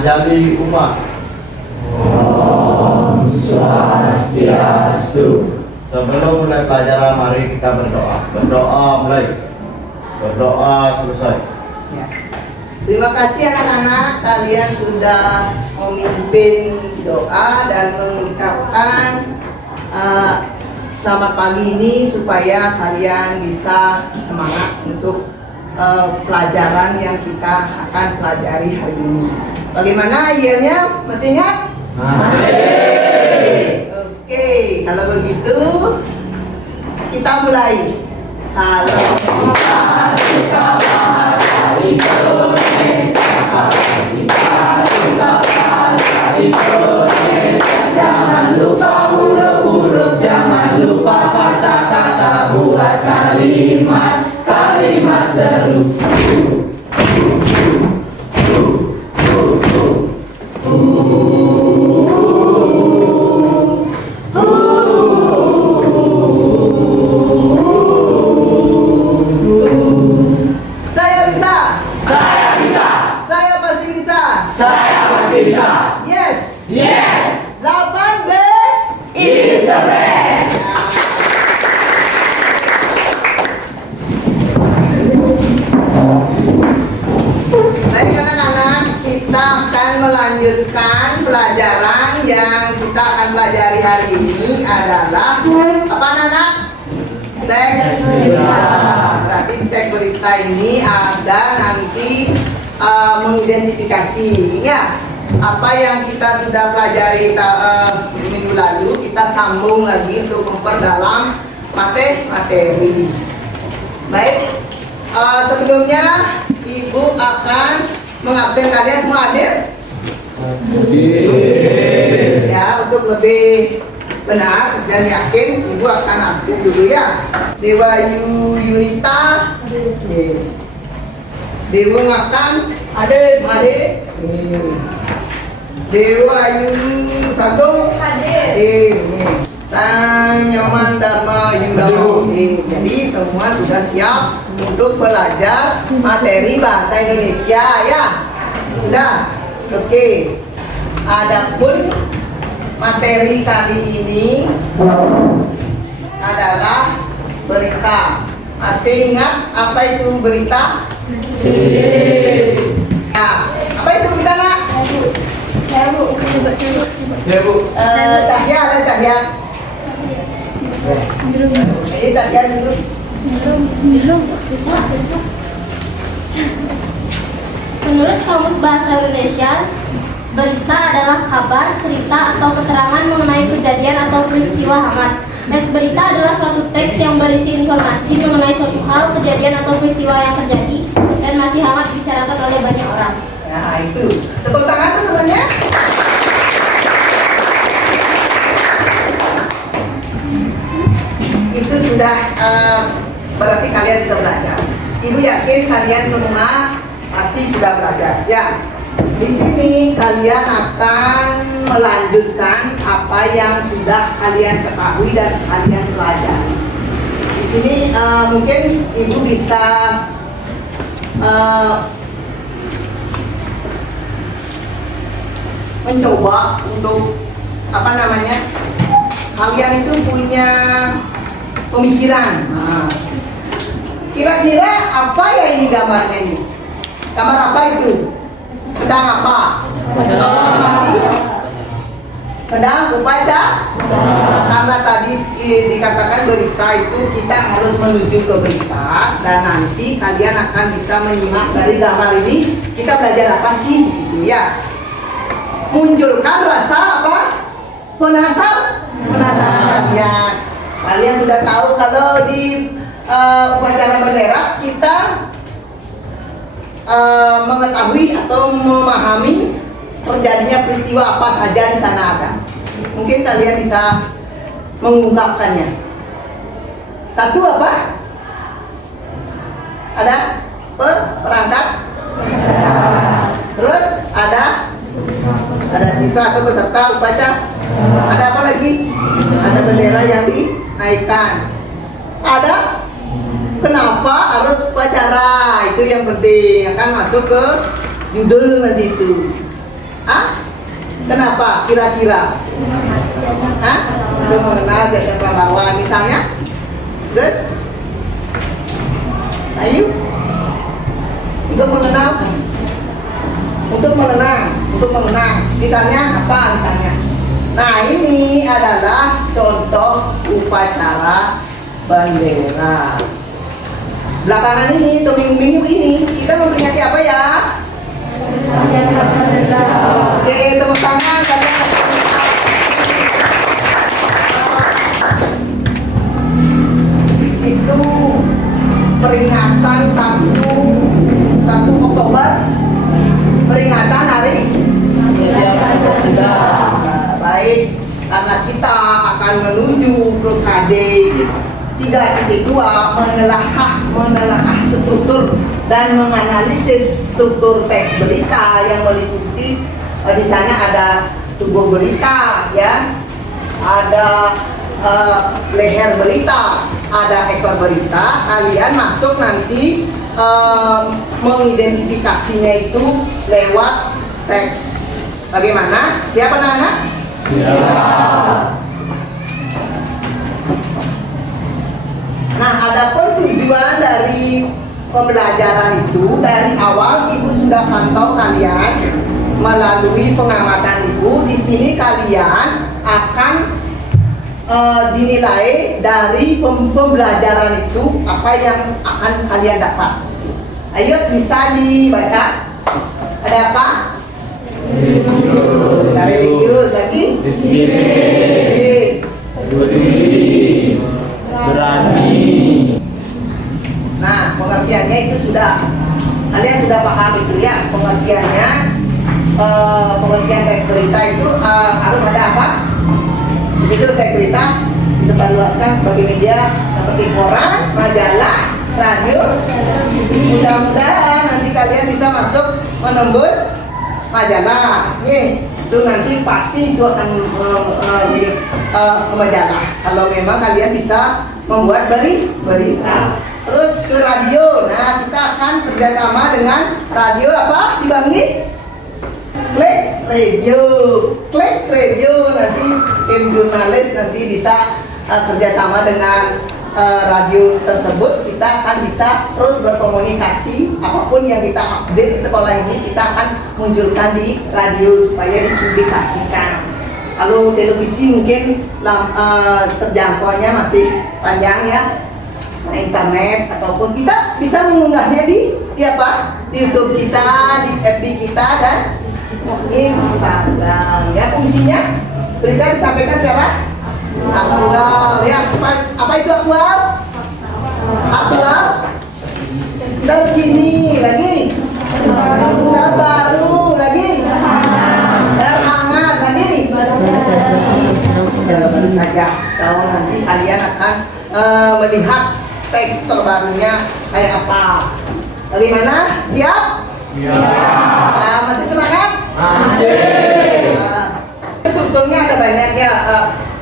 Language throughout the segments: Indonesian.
mengajari umat. Om Swastiastu. Sebelum mulai pelajaran, mari kita berdoa. Berdoa mulai. Berdoa selesai. Ya. Terima kasih anak-anak, kalian sudah memimpin doa dan mengucapkan selamat pagi ini supaya kalian bisa semangat untuk pelajaran yang kita akan pelajari hari ini. Bagaimana yelnya? Masih ingat? Masih. Oke, kalau begitu kita mulai. Kalau kita suka bahasa Indonesia, jangan lupa huruf-huruf, jangan lupa kata-kata, buat kalimat seru. Yes! 8B is the best! Baik anak-anak, kita akan melanjutkan pelajaran yang kita akan pelajari hari ini adalah apa anak-anak? Teks berita. Berarti teks berita ini ada nanti mengidentifikasi. Ingat apa yang kita sudah pelajari minggu lalu, kita sambung lagi untuk memperdalam materi. Baik, sebelumnya Ibu akan mengabsen kalian semua hadir. Ya, untuk lebih benar dan yakin, Ibu akan absen dulu ya. Dewa Yunita, Dewa Makan, Ade, Dewa Ayu Sagung, ini Sang Nyoman Dharma Yudawo. Jadi semua sudah siap untuk belajar materi bahasa Indonesia ya? Sudah? Oke. Adapun materi kali ini adalah berita. Masih ingat apa itu berita? Nah, apa itu berita nak? Cahya, ada Cahya. Ini Cahya dulu. Menurut Kamus Bahasa Indonesia, berita adalah kabar, cerita, atau keterangan mengenai kejadian atau peristiwa hangat. Teks berita adalah suatu teks yang berisi informasi mengenai suatu hal, kejadian, atau peristiwa yang terjadi dan masih hangat dibicarakan oleh banyak orang. Nah, itu. Tepuk tangan teman-temannya. Itu sudah berarti kalian sudah belajar. Ibu yakin kalian semua pasti sudah belajar. Ya, di sini kalian akan melanjutkan apa yang sudah kalian ketahui dan kalian pelajari. Di sini mungkin Ibu bisa mencoba untuk apa namanya? Kalian itu punya pemikiran. Kira-kira apa ya ini gambarnya ini? Gambar apa itu? Sedang apa? Sedang upacara. Karena tadi dikatakan berita itu kita harus menuju ke berita dan nanti kalian akan bisa menyimak dari gambar ini kita belajar apa sih gitu ya. Munculkan rasa apa? Penasaran kalian. Kalian sudah tahu kalau di upacara bendera kita mengetahui atau memahami terjadinya peristiwa apa saja di sana ada. Mungkin kalian bisa mengungkapkannya. Satu apa? Ada perangkat. Terus ada siswa atau peserta upacara. Ada apa lagi? Ada bendera yang dinaikkan. Ada kenapa harus upacara? Itu yang penting akan masuk ke judul nanti itu. Kenapa? Kira-kira? Hah? Untuk mengenal jasa pahlawan. Misalnya, Gus? Ayo. Untuk mengenang. Misalnya apa? Misalnya. Nah, ini adalah contoh upacara bendera. Belakangan ini, atau minggu-minggu ini, kita memperingati apa ya? Oke, tepuk tangan kalian. Itu peringatan 1 Oktober, peringatan hari baik, karena kita akan menuju ke KD 3.2 menelaah struktur dan menganalisis struktur teks berita yang meliputi di sana ada tubuh berita, ya, ada leher berita, ada ekor berita. Kalian masuk nanti mengidentifikasinya itu lewat teks. Bagaimana? Siapa anak-anak? Nah, adapun tujuan dari pembelajaran itu, dari awal Ibu sudah pantau kalian melalui pengamatan Ibu. Di sini kalian akan dinilai dari pembelajaran itu apa yang akan kalian dapat. Ayo, bisa dibaca. Ada apa? Religius lagi. Berani. Nah, pengertiannya itu kalian sudah paham itu ya, pengertiannya. Pengertian teks berita itu harus ada apa? Di situ teks berita disebarluaskan sebagai media seperti koran, majalah, radio. Mudah-mudahan nanti kalian bisa masuk menembus majalah. Itu nanti pasti itu akan jadi majalah. Kalau memang kalian bisa membuat berita. Terus ke radio. Nah, kita akan kerjasama dengan radio apa? Dibangun? Klik radio. Nanti tim jurnalis nanti bisa kerjasama dengan radio tersebut. Kita akan bisa terus berkomunikasi. Apapun yang kita update di sekolah ini, kita akan munculkan di radio supaya dipublikasikan. Kalau televisi mungkin terjangkauannya masih panjang ya, internet, ataupun kita bisa mengunggahnya di apa? Di YouTube kita, di FB kita, dan Instagram. Ya, fungsinya berita disampaikan secara aktual. Ya, apa itu aktual? Aktual, terkini, lagi terbaru, lagi terhangat, lagi baru saja. Kalau nanti kalian akan melihat teks terbarunya kayak apa. Bagaimana? Siap? Masih semangat? Masih. Strukturnya ada banyak ya,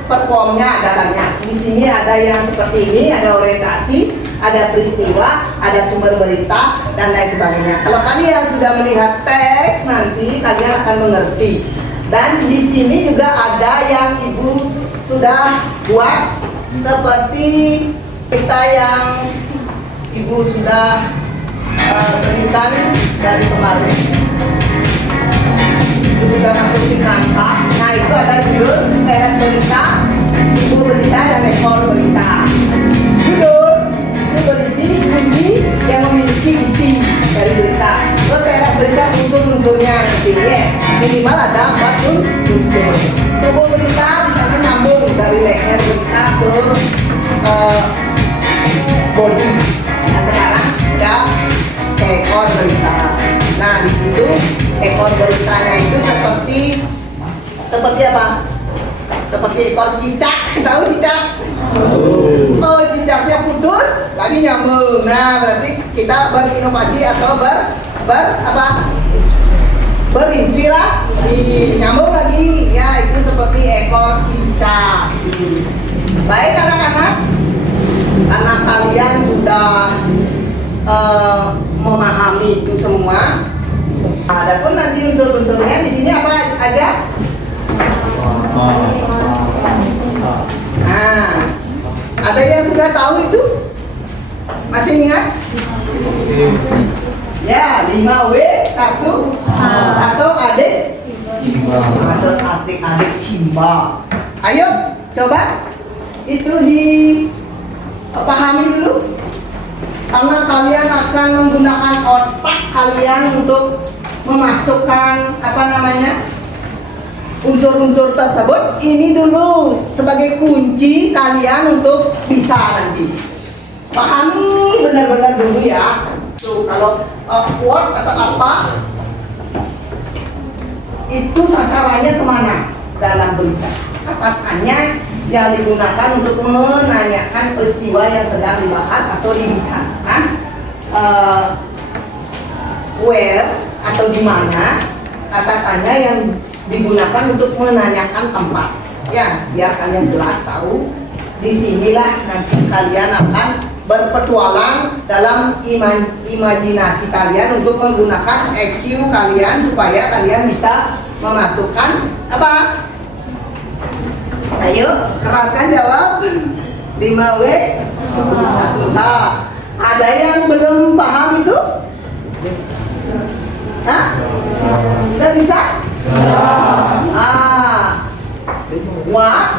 performnya ada banyak. Di sini ada yang seperti ini, ada orientasi, ada peristiwa, ada sumber berita, dan lain sebagainya. Kalau kalian sudah melihat teks, nanti kalian akan mengerti. Dan di sini juga ada yang Ibu sudah buat, seperti kita yang Ibu sudah berikan dari kemarin. Itu sudah masuk di kerangka. Nah, itu ada judul teras berita, ibu berita, dan ekor berita. Judul itu berisi kunci yang memiliki isi dari berita. Terus teras berita unsur-unsurnya nanti ya. Minimal ada 4 unsur. Tubuh berita di sana nyambung dari leher berita ke body. Nah, sekarang udah ekor berita. Nah, di situ ekor beritanya itu seperti apa? Seperti ekor cicak. Tahu cicak? Oh, cicaknya putus, lagi nyambung. Nah, berarti kita berinovasi atau berinspirasi, nyambung lagi. Ya, itu seperti ekor cicak. Baik anak-anak, karena kalian sudah memahami itu semua. Adapun nanti unsur-unsurnya di sini apa aja? Ada yang sudah tahu itu? Masih ingat? Ya, 5W 1 atau adik? Ada adik-adik Simba. Ayo, coba itu dipahami dulu. Karena kalian akan menggunakan otak kalian untuk memasukkan unsur-unsur tersebut. Ini dulu sebagai kunci kalian untuk bisa nanti. Pahami benar-benar dulu ya. Tuh, kalau word atau apa itu sasarannya kemana dalam berita? Katakannya yang digunakan untuk menanyakan peristiwa yang sedang dibahas atau dibicarakan, where atau di mana. Kata-katanya yang digunakan untuk menanyakan tempat. Ya, biar kalian jelas tahu. Disinilah nanti kalian akan berpetualang dalam imajinasi kalian untuk menggunakan EQ kalian supaya kalian bisa memasukkan apa? Ayo, keraskan jawab. 5W 1H. Ada yang belum paham itu? Hah? Sudah bisa? Wah,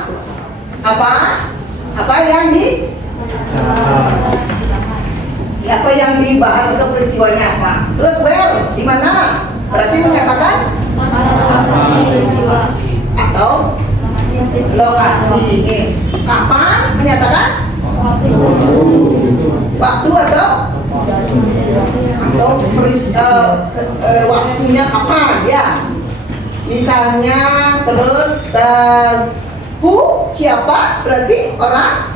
apa yang dibahas atau peristiwanya apa? Terus where, di mana? Berarti menyatakan atau lokasi. Kapan menyatakan? Waktu atau waktunya kapan ya? Misalnya terus who, siapa? Berarti orang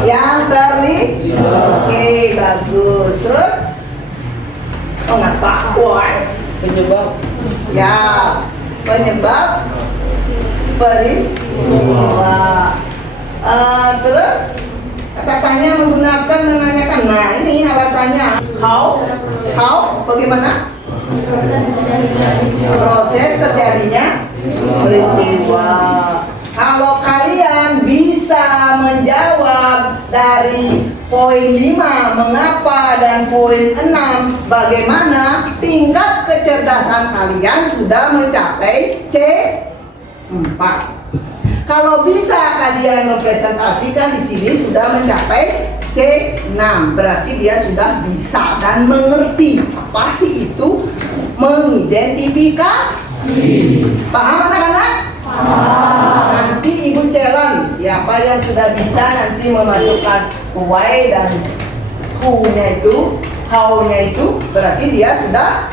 yang terlibat. Oke, bagus. Terus mengapa? Why? Penyebab. Ya, penyebab peristiwa. Terus katanya menggunakan menanyakan. Nah, ini alasannya. How? Bagaimana? Proses terjadinya peristiwa. Kalau kalian bisa menjawab dari poin 5 mengapa dan poin 6 bagaimana, tingkat kecerdasan kalian sudah mencapai C4. Kalau bisa kalian mempresentasikan di sini sudah mencapai C6, berarti dia sudah bisa dan mengerti apa sih itu mengidentifikasi. Paham anak-anak? Nanti ibu challenge siapa yang sudah bisa nanti memasukkan why dan who-nya itu, how-nya itu, berarti dia sudah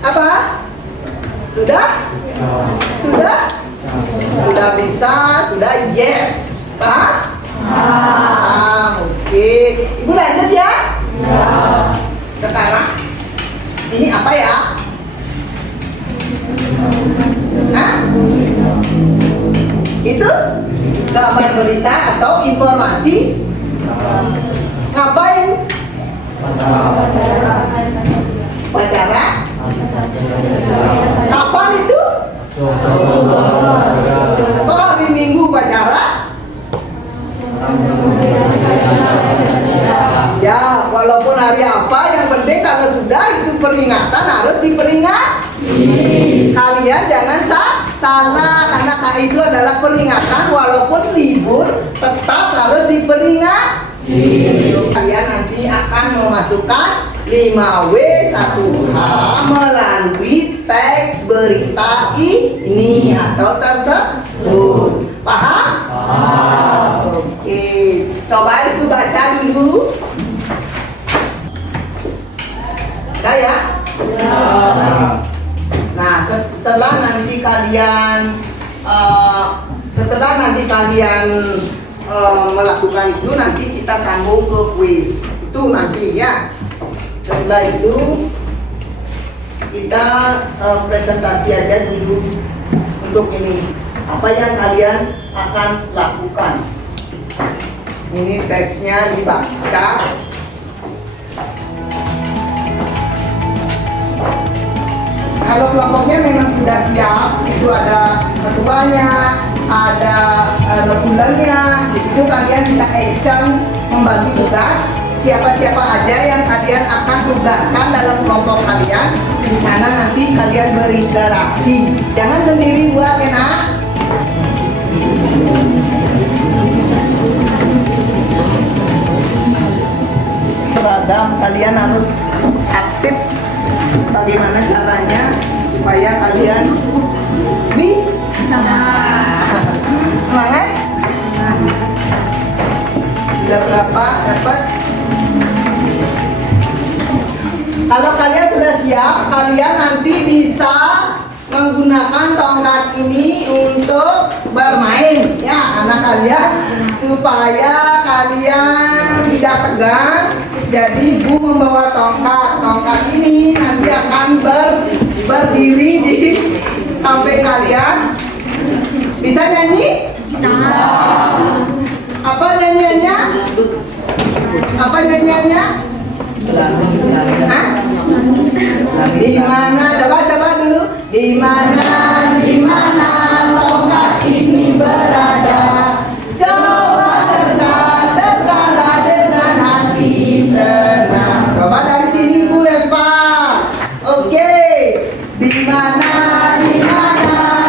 apa? Sudah bisa, sudah yes. Paham? Oke. Ibu lanjut ya? Sekarang ini apa ya? Itu gambar berita atau informasi. Ngapain? Upacara. Kapan itu? Oh, hari Minggu upacara. Ya, walaupun hari apa, yang penting kalau sudah itu peringatan harus diperingati. Kalian jangan salah, karena itu adalah peringatan, walaupun libur tetap harus diperingati. Kalian nanti akan memasukkan 5W 1H melalui teks berita ini atau tersebut. Paham? Oke, coba itu baca dulu. Udah ya? Nah, setelah nanti kalian melakukan itu, nanti kita sambung ke quiz. Itu nanti ya. Setelah itu kita presentasi aja dulu untuk ini. Apa yang kalian akan lakukan? Ini teksnya dibaca. Kalau kelompoknya memang sudah siap, itu ada ketuanya, ada bulannya. Di situ kalian bisa action membagi tugas. Siapa-siapa aja yang kalian akan tugaskan dalam kelompok kalian. Di sana nanti kalian berinteraksi. Jangan sendiri buat ya nak. Beragam, kalian harus aktif. Bagaimana caranya supaya kalian bisa semangat? Sudah berapa dapat? Kalau kalian sudah siap, kalian nanti bisa menggunakan tongkat ini untuk bermain ya anak kalian, supaya kalian tidak tegang. Jadi ibu membawa tongkat ini nanti akan berdiri di sampai kalian bisa nyanyi? Bisa. Apa nyanyiannya? Apa nyanyiannya? Hah? Di mana? Coba dulu. Di mana tongkat ini berada? Coba dekatlah dengan hati senang. Coba dari sini ibu lempar. Oke. Di mana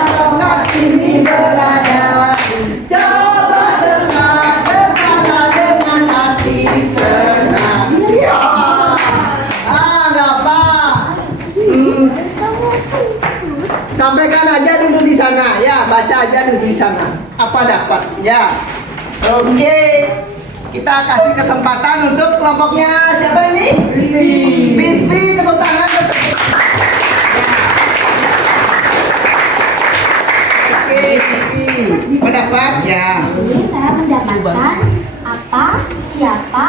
tongkat ini berada? Coba dekatlah dengan hati senang. Ya. Nggak apa. Sampaikan aja dulu di sana ya, baca aja dulu di sana. Apa dapat ya? Oke. Kita kasih kesempatan untuk kelompoknya siapa ini? Bibi, tepuk tangan. Oke, Bibi. Mendapat ya. Ini saya mendapatkan apa, siapa,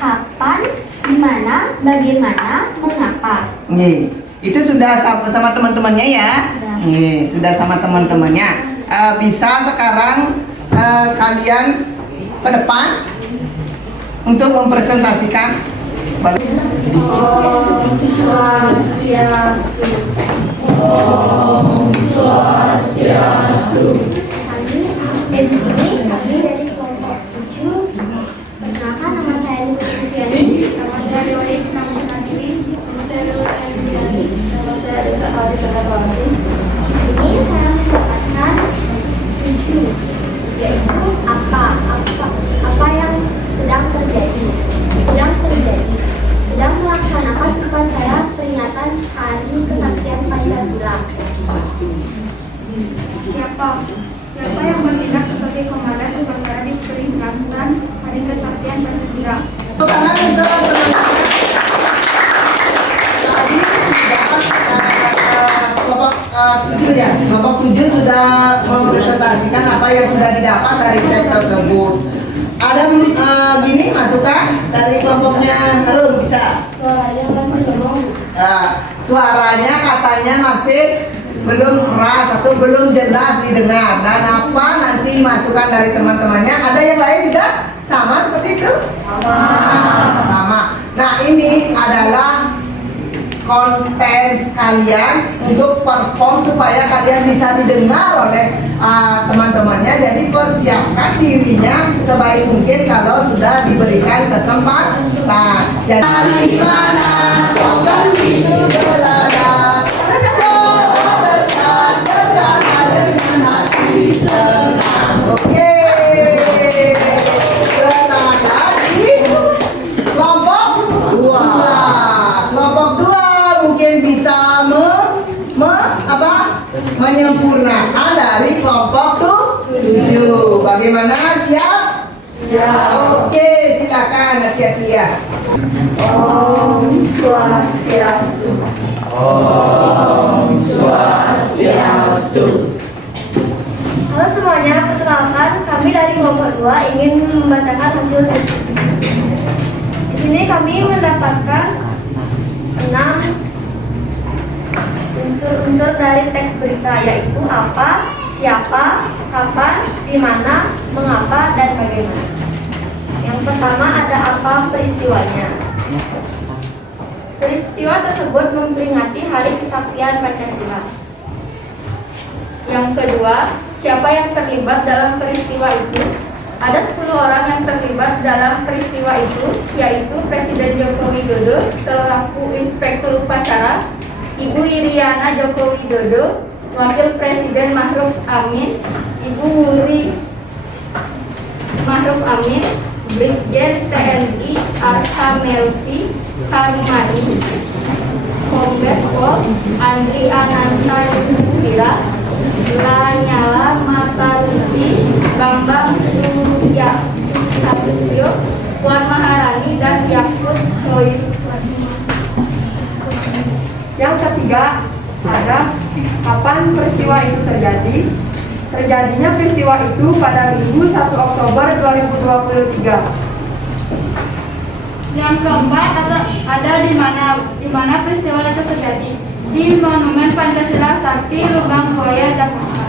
kapan, di mana, bagaimana, mengapa. Nih, itu sudah sama teman-temannya ya. Nih, sudah sama teman-temannya. Bisa sekarang kalian ke depan untuk mempresentasikan. Om Swastiastu. Om Swastiastu. Di sini kami dari kelompok 7. Perkenalkan, nama saya Lucy Sufiani. Nama saya Dorik, nama saya nama saya Desa Aldi. Di sini saya mendapatkan 7, yaitu apa yang sedang terjadi, sedang melaksanakan upacara peringatan Hari Kesaktian Pancasila. Siapa yang bertindak sebagai komandan upacara di peringatan Hari Kesaktian Pancasila? Tangan untuk teman-teman. Tadi kelompok 7 ya, kelompok 7 sudah mempresentasikan apa yang sudah didapat dari teks tersebut. Ada gini masukan dari kelompoknya Harun bisa? Suaranya masih belum. Suaranya katanya masih belum keras atau belum jelas didengar. Dan apa nanti masukan dari teman-temannya? Ada yang lain juga sama seperti itu? Sama. Nah, ini adalah konten kalian untuk perform supaya kalian bisa didengar oleh teman-temannya. Jadi persiapkan dirinya sebaik mungkin kalau sudah diberikan kesempatan. Jadi di mana tongkat itu berada? Coba dekatlah dengan hati senang. Oke. Berada di kelompok 2. Kelompok 2 mungkin bisa menyempurnakan dari kelompok 7. Bagaimana? Siap? Oke, silakan hati-hati ya. Om Swastiastu. Om Swastiastu. Halo semuanya, perkenalkan kami dari kelompok 2 ingin membacakan hasil tes. Di sini kami mendapatkan 6 unsur dari teks berita, yaitu apa, siapa, kapan, di mana, mengapa, dan bagaimana. Yang pertama ada apa peristiwanya. Peristiwa tersebut memperingati Hari Kesaktian Pancasila. Yang kedua, Siapa yang terlibat dalam peristiwa itu? Ada 10 orang yang terlibat dalam peristiwa itu, yaitu Presiden Joko Widodo selaku Inspektur Upacara, Ibu Iriana Joko Widodo, Wakil Presiden Ma'ruf Amin, Ibu Wuri Ma'ruf Amin, Brigjen TNI Arka Melvi Karmani, Kombes Pol Andri Ananta Yusila, Lanyala Mataliti, Bambang Surya Satrio, Puan Maharani, dan Yakut Choi. Yang ketiga, ada kapan peristiwa itu terjadi? Terjadinya peristiwa itu pada Minggu 1 Oktober 2023. Yang keempat, ada di mana peristiwa itu terjadi? Di Monumen Pancasila Sakti Lubang Buaya, Jakarta.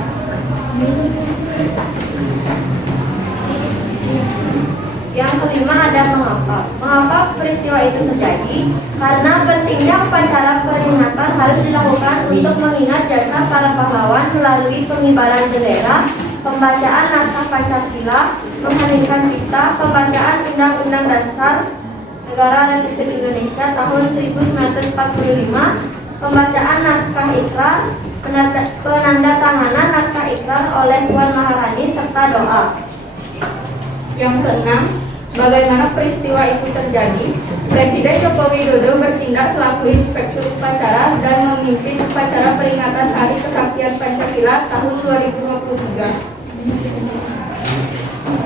Yang kelima ada mengapa. Mengapa peristiwa itu terjadi? Karena pentingnya upacara peringatan harus dilakukan untuk mengingat jasa para pahlawan melalui pengibaran bendera, pembacaan naskah Pancasila, mengheningkan cipta, pembacaan Undang-Undang Dasar Negara Republik Indonesia tahun 1945, pembacaan naskah ikrar, penandatanganan naskah ikrar oleh Puan Maharani, serta doa. Yang keenam, bagaimana peristiwa itu terjadi? Presiden Joko Widodo bertindak selaku Inspektur Upacara dan memimpin upacara peringatan Hari Kesaktian Pancasila tahun 2023.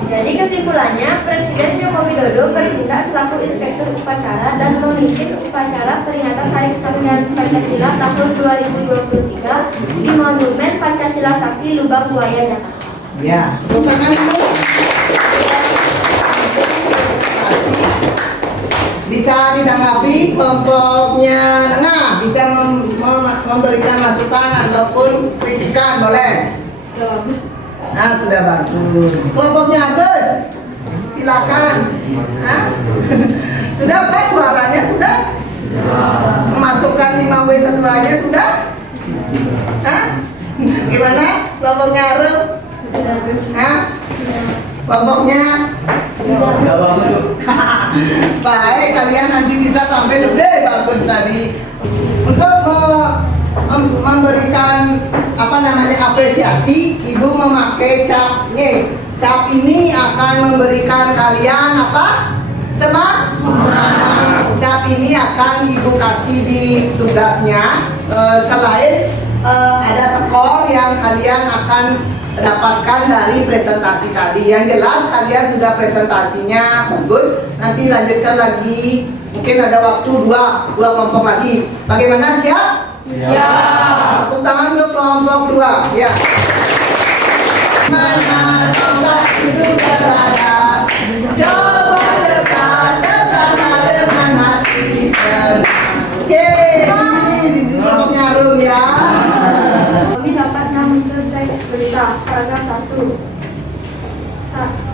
Jadi kesimpulannya, Presiden Joko Widodo bertindak selaku Inspektur Upacara dan memimpin upacara peringatan Hari Kesaktian Pancasila tahun 2023 di Monumen Pancasila Sakti Lubang Buaya, Jakarta. Ya, tepuk tangan dulu. Bisa ditanggapi kelompoknya Nengah, bisa memberikan masukan ataupun kritikan, boleh? Nah, sudah bagus. Kelompoknya Agus, silakan. Hah? Sudah pas suaranya sudah? Memasukkan 5W1A-nya sudah? Hah? Gimana? Kelompoknya Arum? Hah? Kelompoknya? Baik, kalian nanti bisa tampil lebih bagus tadi. Untuk memberikan apresiasi, Ibu memakai cap. Cap ini akan memberikan kalian apa? Semangat. Cap ini akan Ibu kasih di tugasnya. Selain ada skor yang kalian akan dapatkan dari presentasi kali. Yang jelas kalian sudah presentasinya bagus. Nanti lanjutkan lagi. Mungkin ada waktu dua kelompok lagi. Bagaimana, siap? Ya. Tepuk tangan untuk kelompok 2. Ya. Mana tempat itu berada? Coba dekat dengan hati senang. Oke, di sini kelompoknya Arum ya. Kami dapat mengatur teks berita paragraf 1.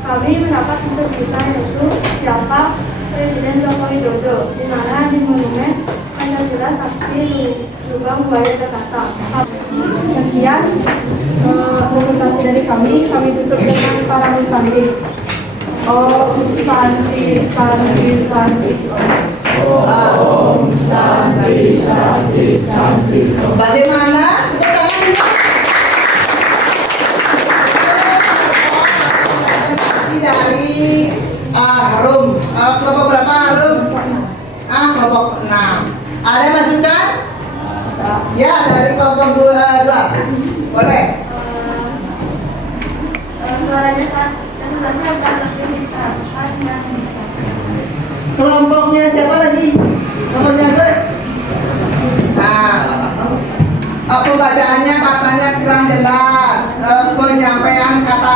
Kami mendapat unsur berita yaitu siapa Presiden Joko Widodo, di mana di Monumen Pancasila Sakti Lubang Buaya, Jakarta. Sekian presentasi dari kami tutup dengan para musandi. Om Santi Santi Santi. Om Santi Santi Santi. Bagaimana? Dari Harum, kelompok berapa Harum? Kelompok 6. Ada masukan? Ya, dari kelompok 2. Boleh? Suaranya agak lebih keraskan dan Kelompoknya siapa lagi? Kelompoknya Gus? Pembacaannya katanya kurang jelas. Penyampaian kata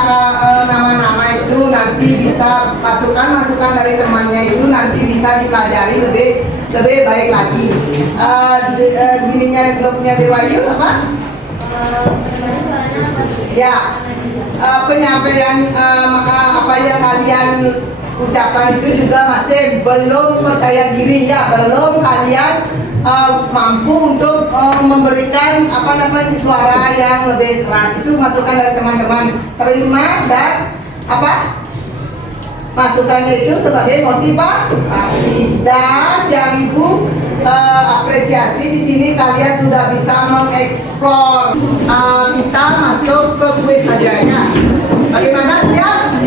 nama-nama itu nanti bisa masukan dari temannya itu nanti bisa dipelajari lebih baik lagi. Gininya grupnya Dewayu apa? Ya, penyampaian apa yang kalian ucapkan itu juga masih belum percaya diri ya, belum kalian mampu untuk memberikan suara yang lebih keras. Itu masukan dari teman-teman. Terima dan masukannya itu sebagai motivasi. Dan yang Ibu apresiasi di sini kalian sudah bisa mengeksplor. Kita masuk ke kuis saja ya. Bagaimana, siap?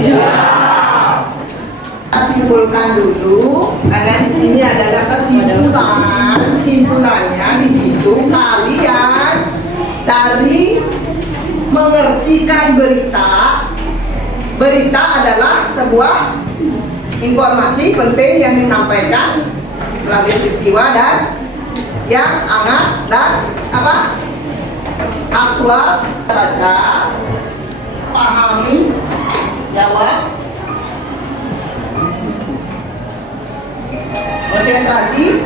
Kita simpulkan dulu karena di sini adalah kesimpulan. Simpulannya di situ kalian dari mengertikan berita. Berita adalah sebuah informasi penting yang disampaikan melalui peristiwa dan yang hangat dan aktual. Baca, pahami, jawab, konsentrasi.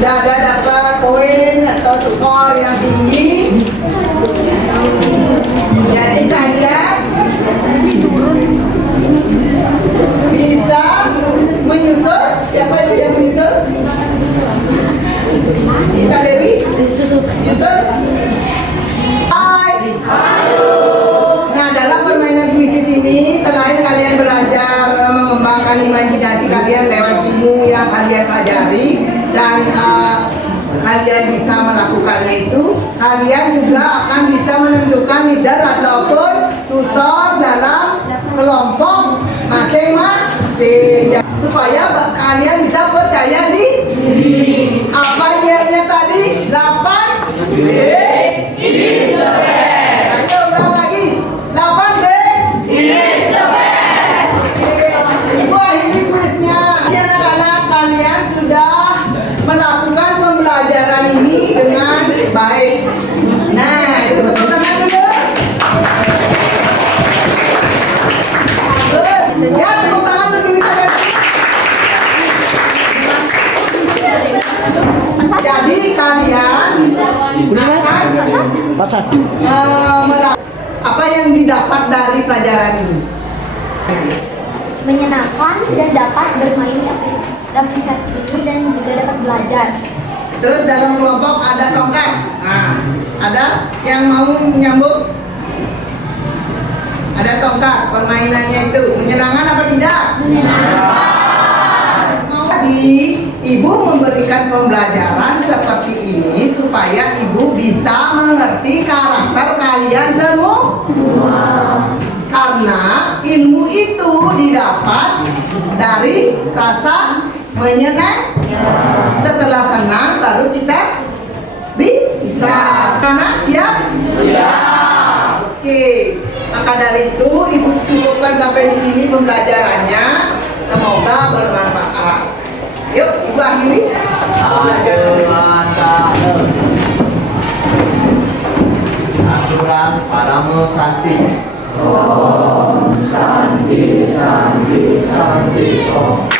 Sudah ada dapat poin atau skor yang tinggi. Jadi kalian bisa menyusul. Siapa itu yang menyusul? Kita Dewi menyusul. Hai. Nah, dalam permainan kuisis ini selain kalian belajar mengembangkan imajinasi kalian lewat ilmu yang kalian pelajari dan kalian bisa melakukannya itu, kalian juga akan bisa menentukan leader ataupun tutor dalam kelompok masing-masing supaya kalian bisa percaya diri. Apa leadernya tadi? 8 B. Ayo ulang lagi. 8 B. Ibu akhiri kuisnya. Anak-anak kalian sudah melakukan pembelajaran ini dengan baik. Nah, itu tepuk tangan dulu. Ya, tepuk tangan untuk diri kalian. Jadi kalian akan apa yang didapat dari pelajaran ini? Menyenangkan dan dapat bermain di aplikasi ini dan juga dapat belajar. Terus dalam kelompok ada tongkat. Nah, ada yang mau menyambut? Ada tongkat. Permainannya itu menyenangkan apa tidak? Menyenangkan. Tadi Ibu memberikan pembelajaran seperti ini supaya Ibu bisa mengerti karakter kalian semua. Karena ilmu itu didapat dari rasa menyenang. Setelah senang baru kita bisa. Anak siap? Siap. Oke. Maka dari itu Ibu cukupkan sampai di sini pembelajarannya. Semoga bermanfaat. Yuk, Ibu akhiri. Aturan Paramo Santi. Om Santi Santi Santi Om.